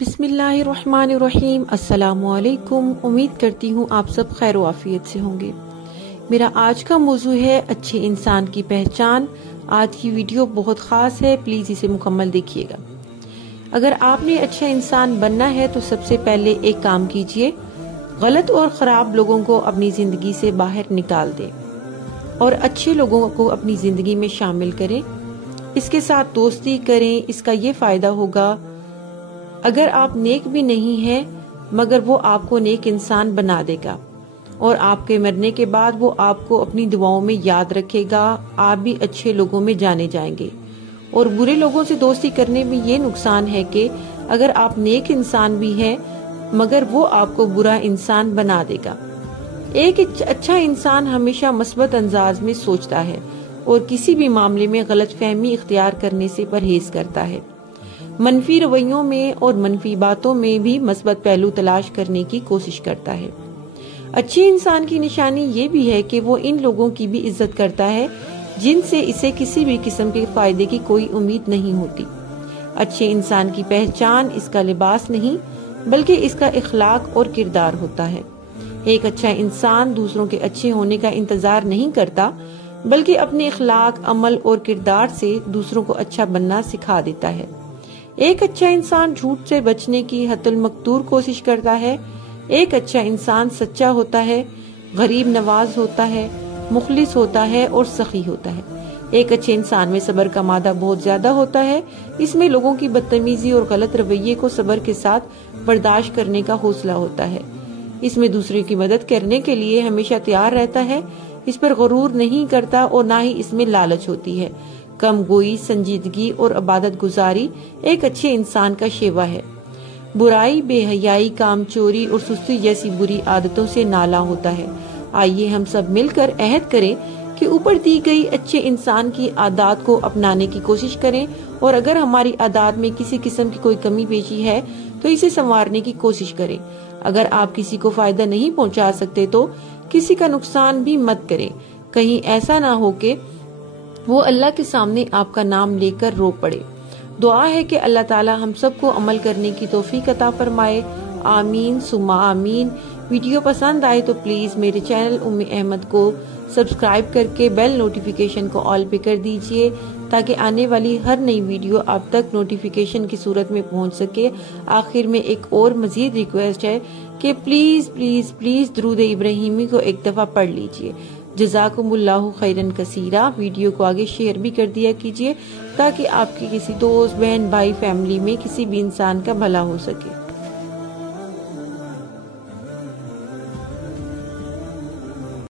बिस्मिल्लाहिर्रहमानिर्रहीम। अस्सलाम वालेकुम। उम्मीद करती हूँ आप सब खैर व आफियत से होंगे। मेरा आज का मौजू है अच्छे इंसान की पहचान। आज की वीडियो बहुत ख़ास है, प्लीज़ इसे मुकम्मल देखिएगा। अगर आपने अच्छा इंसान बनना है तो सबसे पहले एक काम कीजिए, गलत और ख़राब लोगों को अपनी ज़िंदगी से बाहर निकाल दें और अच्छे लोगों को अपनी ज़िंदगी में शामिल करें, इसके साथ दोस्ती करें। इसका ये फ़ायदा होगा, अगर आप नेक भी नहीं हैं मगर वो आपको नेक इंसान बना देगा और आपके मरने के बाद वो आपको अपनी दुआओं में याद रखेगा। आप भी अच्छे लोगों में जाने जाएंगे। और बुरे लोगों से दोस्ती करने में ये नुकसान है कि अगर आप नेक इंसान भी हैं मगर वो आपको बुरा इंसान बना देगा। एक अच्छा इंसान हमेशा मस्बत अंदाज में सोचता है और किसी भी मामले में गलत फहमी इख्तियार करने से परहेज करता है। मनफी रवैयों में और मनफी बातों में भी मस्बत पहलू तलाश करने की कोशिश करता है। अच्छे इंसान की निशानी ये भी है कि वो इन लोगों की भी इज्जत करता है जिनसे इसे किसी भी किस्म के फायदे की कोई उम्मीद नहीं होती। अच्छे इंसान की पहचान इसका लिबास नहीं बल्कि इसका इखलाक और किरदार होता है। एक अच्छा इंसान दूसरों के अच्छे होने का इंतजार नहीं करता बल्कि अपने इखलाक, अमल और किरदार से दूसरों को अच्छा बनना सिखा देता है। एक अच्छा इंसान झूठ से बचने की हतुल मकदूर कोशिश करता है। एक अच्छा इंसान सच्चा होता है, गरीब नवाज होता है, मुखलिस होता है और सखी होता है। एक अच्छे इंसान में सब्र का मादा बहुत ज्यादा होता है। इसमें लोगों की बदतमीजी और गलत रवैये को सब्र के साथ बर्दाश्त करने का हौसला होता है। इसमें दूसरे की मदद करने के लिए हमेशा तैयार रहता है। इस पर गुरूर नहीं करता और ना ही इसमें लालच होती है। कम गोई, संजीदगी और इबादत गुजारी एक अच्छे इंसान का शेवा है। बुराई, बेहयाई, कामचोरी और सुस्ती जैसी बुरी आदतों से नाला होता है। आइए हम सब मिलकर अहद करें कि ऊपर दी गई अच्छे इंसान की आदत को अपनाने की कोशिश करें और अगर हमारी आदत में किसी किस्म की कोई कमी पेशी है तो इसे संवारने की कोशिश करें। अगर आप किसी को फायदा नहीं पहुंचा सकते तो किसी का नुकसान भी मत करें। कहीं ऐसा ना हो कि वो अल्लाह के सामने आपका नाम लेकर रो पड़े। दुआ है कि अल्लाह ताला हम सबको अमल करने की तौफीक अता फरमाए। आमीन सुम्मा आमीन। वीडियो पसंद आए तो प्लीज मेरे चैनल उम्मी अहमद को सब्सक्राइब करके बेल नोटिफिकेशन को ऑल पे कर दीजिए ताकि आने वाली हर नई वीडियो आप तक नोटिफिकेशन की सूरत में पहुंच सके। आखिर में एक और मजीद रिक्वेस्ट है कि प्लीज प्लीज प्लीज दुरूद इब्राहिमी को एक दफा पढ़ लीजिए। जज़ाकुमुल्लाहु खैरन कसीरा। वीडियो को आगे शेयर भी कर दिया कीजिए ताकि आपके किसी दोस्त, बहन, भाई, फैमिली में किसी भी इंसान का भला हो सके।